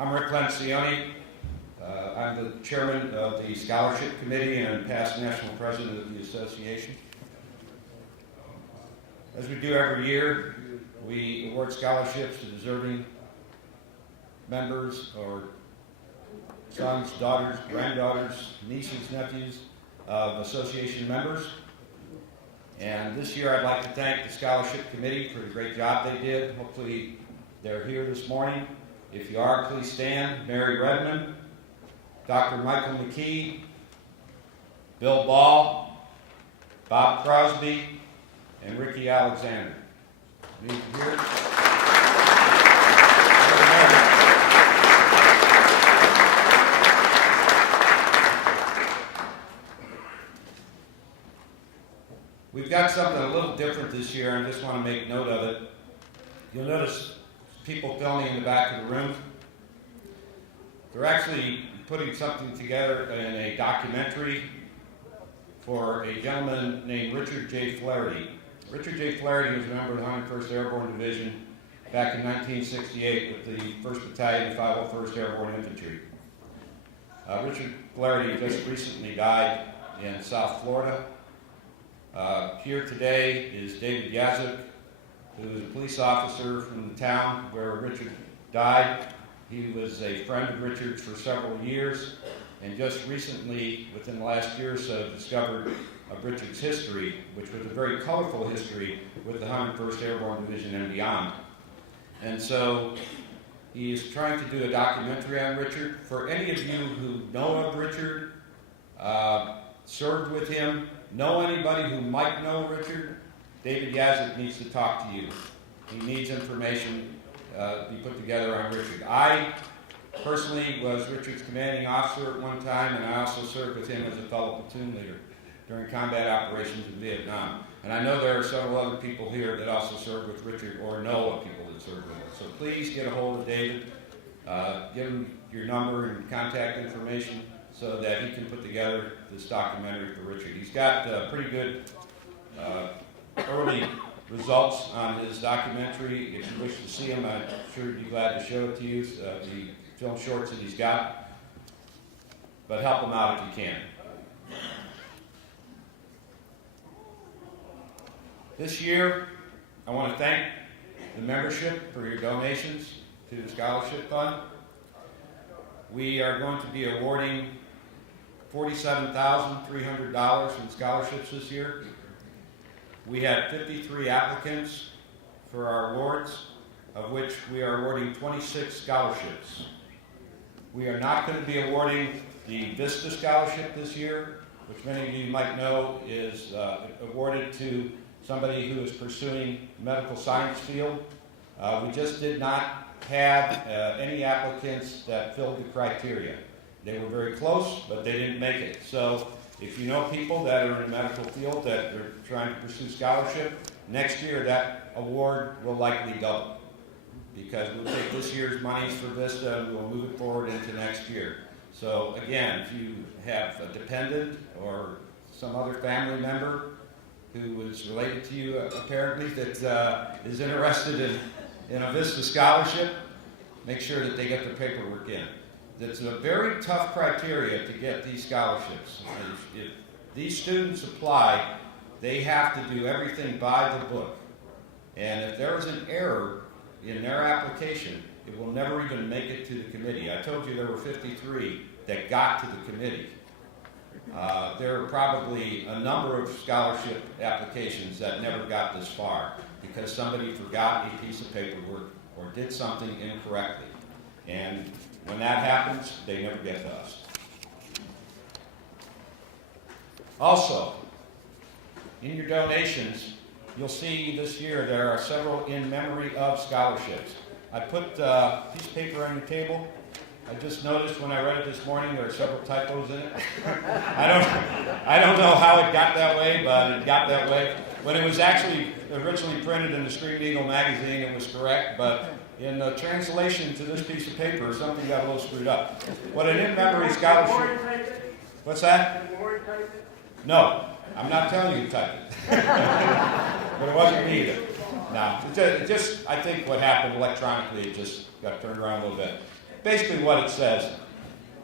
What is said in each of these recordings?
I'm Rick Lencioni. I'm the chairman of the scholarship committee and past national president of the association. As we do every year, we award scholarships to deserving members or sons, daughters, granddaughters, nieces, nephews of association members. And this year I'd like to thank the scholarship committee for the great job they did. Hopefully they're here this morning. If you are, please stand. Mary Redmond, Dr. Michael McKee, Bill Ball, Bob Crosby, and Ricky Alexander. Need to hear it? We've got something a little different this year, and I just want to make note of it. You'll notice people filming in the back of the room. They're actually putting something together in a documentary for a gentleman named Richard J. Flaherty. Richard J. Flaherty was a member of the 101st Airborne Division back in 1968 with the 1st Battalion, 501st Airborne Infantry. Richard Flaherty just recently died in South Florida. Here today is David Yazuk, who is a police officer from the town where Richard died. He was a friend of Richard's for several years, and just recently, within the last year or so, discovered of Richard's history, which was a very colorful history with the 101st Airborne Division and beyond. And so he is trying to do a documentary on Richard. For any of you who know of Richard, served with him, know anybody who might know Richard, David Yazuk needs to talk to you. He needs information be put together on Richard. I personally was Richard's commanding officer at one time, and I also served with him as a fellow platoon leader during combat operations in Vietnam. And I know there are several other people here that also served with Richard or know of people that served with him. So please get a hold of David, give him your number and contact information so that he can put together this documentary for Richard. He's got pretty good early results on his documentary. If you wish to see him, I'm sure he'd be glad to show it to you, the film shorts that he's got. But help him out if you can. This year, I want to thank the membership for your donations to the scholarship fund. We are going to be awarding $47,300 in scholarships this year. We had 53 applicants for our awards, of which we are awarding 26 scholarships. We are not going to be awarding the VISTA scholarship this year, which many of you might know is awarded to somebody who is pursuing medical science field. We just did not have any applicants that filled the criteria. They were very close, but they didn't make it. So if you know people that are in the medical field that are trying to pursue scholarship, next year that award will likely double, because we'll take this year's monies for VISTA and we'll move it forward into next year. So again, if you have a dependent or some other family member who is related to you apparently that is interested in a VISTA scholarship, make sure that they get their paperwork in. It's a very tough criteria to get these scholarships. If these students apply, they have to do everything by the book. And if there is an error in their application, it will never even make it to the committee. I told you there were 53 that got to the committee. There are probably a number of scholarship applications that never got this far because somebody forgot a piece of paperwork or did something incorrectly. And when that happens, they never get to us. Also, in your donations, you'll see this year there are several in memory of scholarships. I put a piece of paper on your table. I just noticed when I read it this morning there are several typos in it. I don't know how it got that way, but it got that way. When it was actually originally printed in the Scream Eagle magazine, it was correct, but in the translation to this piece of paper, something got a little screwed up. What an in-memory scholarship. What's that? No, I'm not telling you to type it. But it wasn't me either. No, it just, I think what happened electronically, it just got turned around a little bit. basically what it says.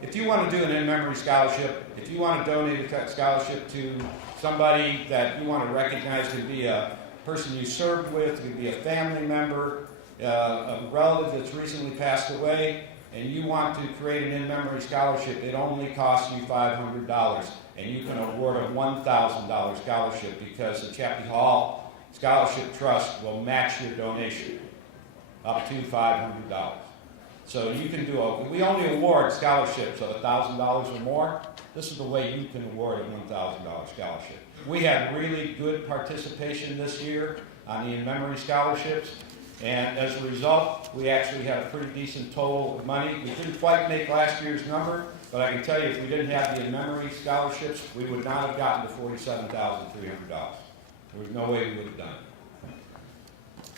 If you want to do an in-memory scholarship, if you want to donate a scholarship to somebody that you want to recognize to be a person you served with, it could be a family member, a relative that's recently passed away, and you want to create an in-memory scholarship, it only costs you $500, and you can award a $1,000 scholarship because the Chappie Hall Scholarship Trust will match your donation up to $500. So you can do we only award scholarships of $1,000 or more. This is the way you can award a $1,000 scholarship. We had really good participation this year on the in-memory scholarships, and as a result, we actually had a pretty decent total of money. We didn't quite make last year's number, but I can tell you if we didn't have the in-memory scholarships, we would not have gotten to $47,300. There was no way we would have done it.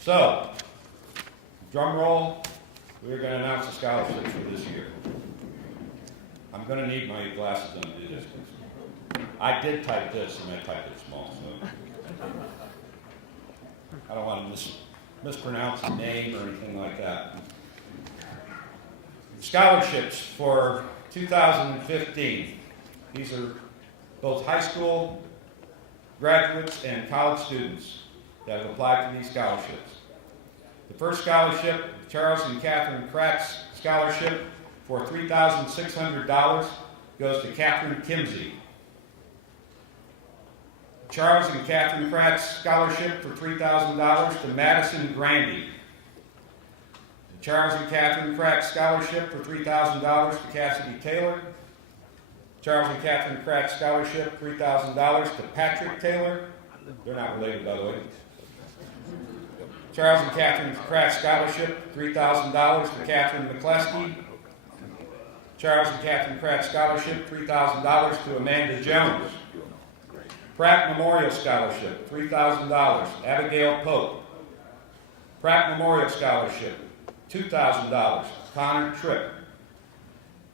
So, drum roll. We're going to announce the scholarships for this year. I'm going to need my glasses on to do this. I did type this, and I typed it small, so I don't want to mispronounce the name or anything like that. Scholarships for 2015. These are both high school graduates and college students that have applied for these scholarships. The first scholarship, Charles and Catherine Kratz Scholarship, for $3,600 goes to Catherine Kimsey. Charles and Catherine Kratz Scholarship for $3,000 to Madison Grandy. The Charles and Catherine Kratz Scholarship for $3,000 to Cassidy Taylor. Charles and Catherine Kratz Scholarship, $3,000 to Patrick Taylor. They're not related, by the way. Charles and Catherine Kratz Scholarship, $3,000 to Catherine McCleskey. Charles and Catherine Kratz Scholarship, $3,000 to Amanda Jones. Pratt Memorial Scholarship, $3,000, Abigail Pope. Pratt Memorial Scholarship, $2,000, Connor Tripp.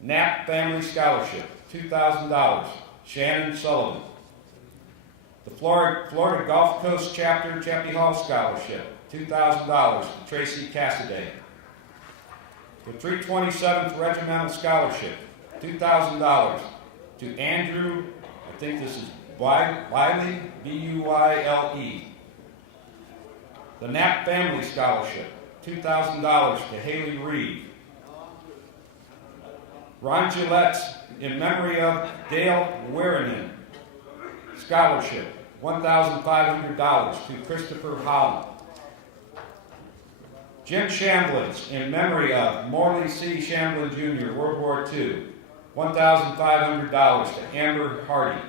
Knapp Family Scholarship, $2,000, Shannon Sullivan. The Florida Gulf Coast Chapter Chappie Hall Scholarship, $2,000 to Tracy Cassidy. The 327th Regimental Scholarship, $2,000 to Andrew, I think this is Wiley, B-U-Y-L-E. The Knapp Family Scholarship, $2,000 to Haley Reed. Ron Gillette's in memory of Dale Werinen Scholarship, $1,500 to Christopher Holland. Jim Shamblin's in memory of Morley C. Shamblin Jr., World War II, $1,500 to Amber Hardy.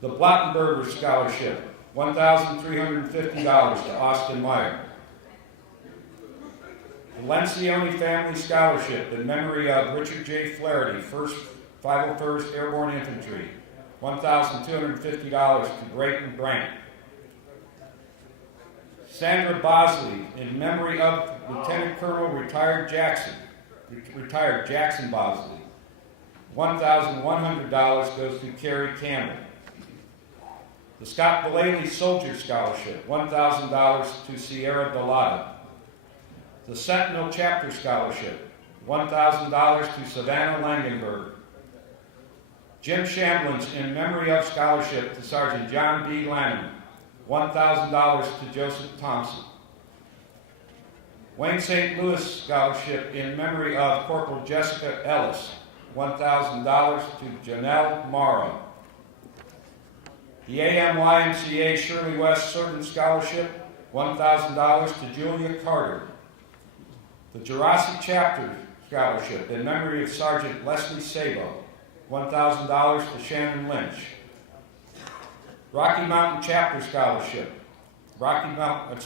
The Blottenberger Scholarship, $1,350 to Austin Meyer. The Lencioni Family Scholarship in memory of Richard J. Flaherty, 501st Airborne Infantry, $1,250 to Brayton Brandt. Sandra Bosley in memory of Lieutenant Colonel retired Jackson Bosley, $1,100 goes to Carrie Campbell. The Scott Belaley Soldier Scholarship, $1,000 to Sierra Delata. The Sentinel Chapter Scholarship, $1,000 to Savannah Langenberg. Jim Shamblin's in memory of scholarship to Sergeant John B. Lanham, $1,000 to Joseph Thompson. Wayne St. Louis Scholarship in memory of Corporal Jessica Ellis, $1,000 to Janelle Morrow. The AMYMCA Shirley West Servant Scholarship, $1,000 to Julia Carter. The Jurassic Chapter Scholarship in memory of Sergeant Leslie Sabo, $1,000 to Shannon Lynch. Rocky Mountain Chapter Scholarship, Rocky Mountain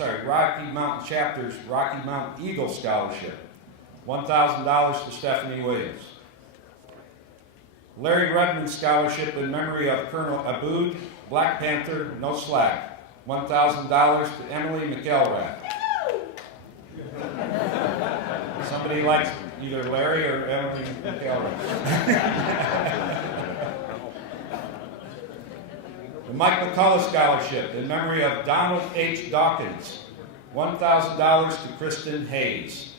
Chapter's Rocky Mountain Eagle Scholarship, $1,000 to Stephanie Williams. Larry Redmond Scholarship in memory of Colonel Aboud, Black Panther, No Slack, $1,000 to Emily McElrath. Somebody likes either Larry or Emily McElrath. The Mike McCullough Scholarship in memory of Donald H. Dawkins, $1,000 to Kristen Hayes.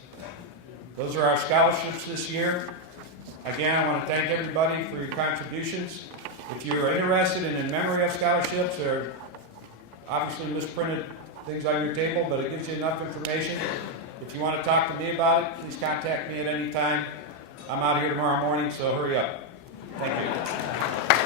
Those are our scholarships this year. Again, I want to thank everybody for your contributions. If you're interested in memory of scholarships, there are obviously misprinted things on your table, but it gives you enough information. If you want to talk to me about it, please contact me at any time. I'm out here tomorrow morning, so hurry up. Thank you.